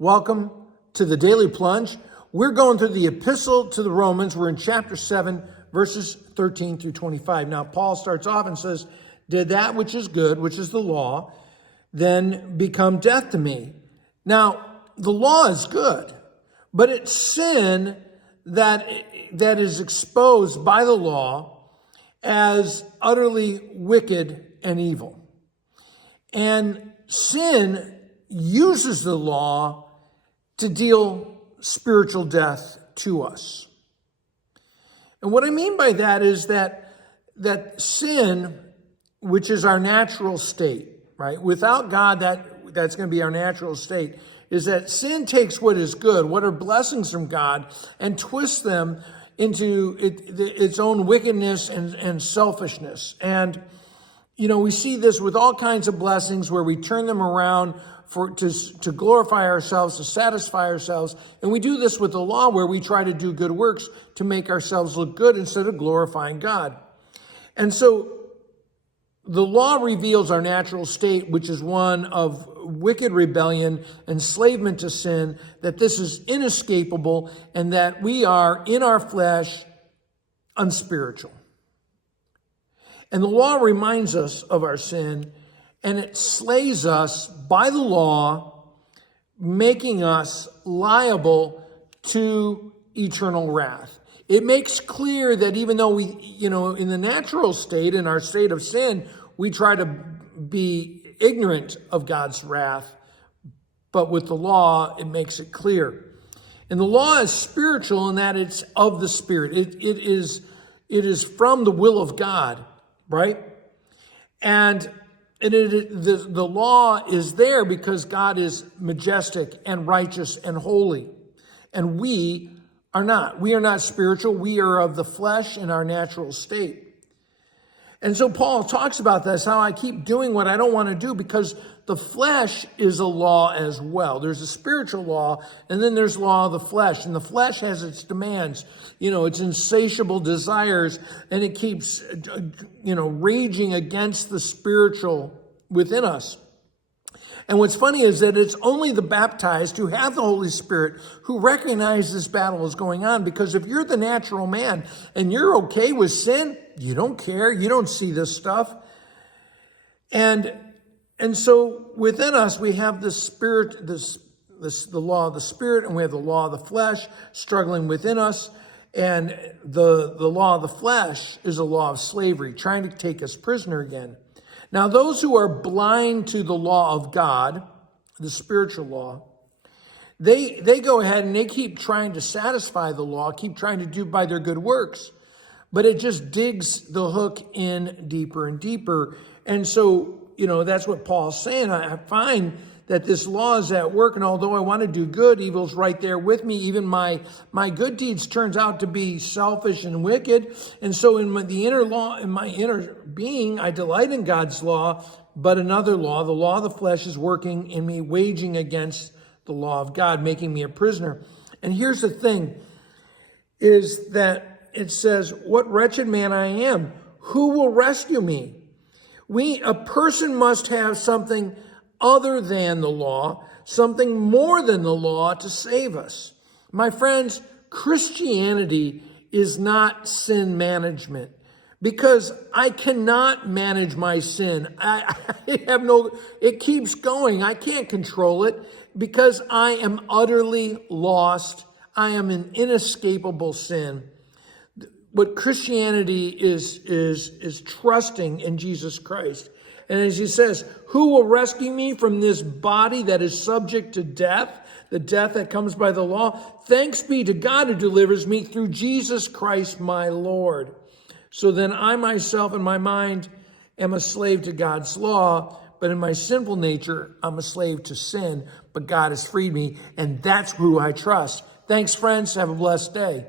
Welcome to the Daily Plunge. We're going through the Epistle to the Romans. We're in chapter 7, verses 13 through 25. Now, Paul starts off and says, "Did that which is good, which is the law, then become death to me?" Now, the law is good, but it's sin that is exposed by the law as utterly wicked and evil. And sin uses the law to deal spiritual death to us. And what I mean by that is that sin, which is our natural state, right? Without God, that's going to be our natural state, is that sin takes what is good, what are blessings from God, and twists them into its own wickedness and selfishness. And, we see this with all kinds of blessings where we turn them around to glorify ourselves, to satisfy ourselves. And we do this with the law where we try to do good works to make ourselves look good instead of glorifying God. And so the law reveals our natural state, which is one of wicked rebellion, enslavement to sin, that this is inescapable and that we are in our flesh unspiritual. And the law reminds us of our sin, and it slays us by the law, making us liable to eternal wrath. It makes clear that even though we, in the natural state, in our state of sin, we try to be ignorant of God's wrath, but with the law, it makes it clear. And the law is spiritual in that it's of the Spirit. It is from the will of God, right? And the law is there because God is majestic and righteous and holy. And we are not. We are not spiritual. We are of the flesh in our natural state. And so Paul talks about this, how I keep doing what I don't want to do because the flesh is a law as well. There's a spiritual law, and then there's law of the flesh. And the flesh has its demands, its insatiable desires, and it keeps, raging against the spiritual within us. And what's funny is that it's only the baptized who have the Holy Spirit who recognize this battle is going on. Because if you're the natural man and you're okay with sin, you don't care. You don't see this stuff. And so within us, we have the Spirit, the law of the Spirit, and we have the law of the flesh struggling within us. And the law of the flesh is a law of slavery, trying to take us prisoner again. Now, those who are blind to the law of God, the spiritual law, they go ahead and they keep trying to satisfy the law, keep trying to do by their good works, but it just digs the hook in deeper and deeper. And so, that's what Paul's saying. I find that this law is at work, and although I want to do good, evil's right there with me. Even my good deeds turns out to be selfish and wicked. And so in my inner being, I delight in God's law, but another law, the law of the flesh, is working in me, waging against the law of God, making me a prisoner. And here's the thing, is that it says, "What wretched man I am, who will rescue me?" A person must have something other than the law, something more than the law to save us. My friends, Christianity is not sin management, because I cannot manage my sin. It keeps going. I can't control it because I am utterly lost. I am in inescapable sin. What Christianity is trusting in Jesus Christ. And as he says, "Who will rescue me from this body that is subject to death, the death that comes by the law? Thanks be to God who delivers me through Jesus Christ my Lord." So then I myself in my mind am a slave to God's law, but in my sinful nature, I'm a slave to sin. But God has freed me, and that's who I trust. Thanks, friends. Have a blessed day.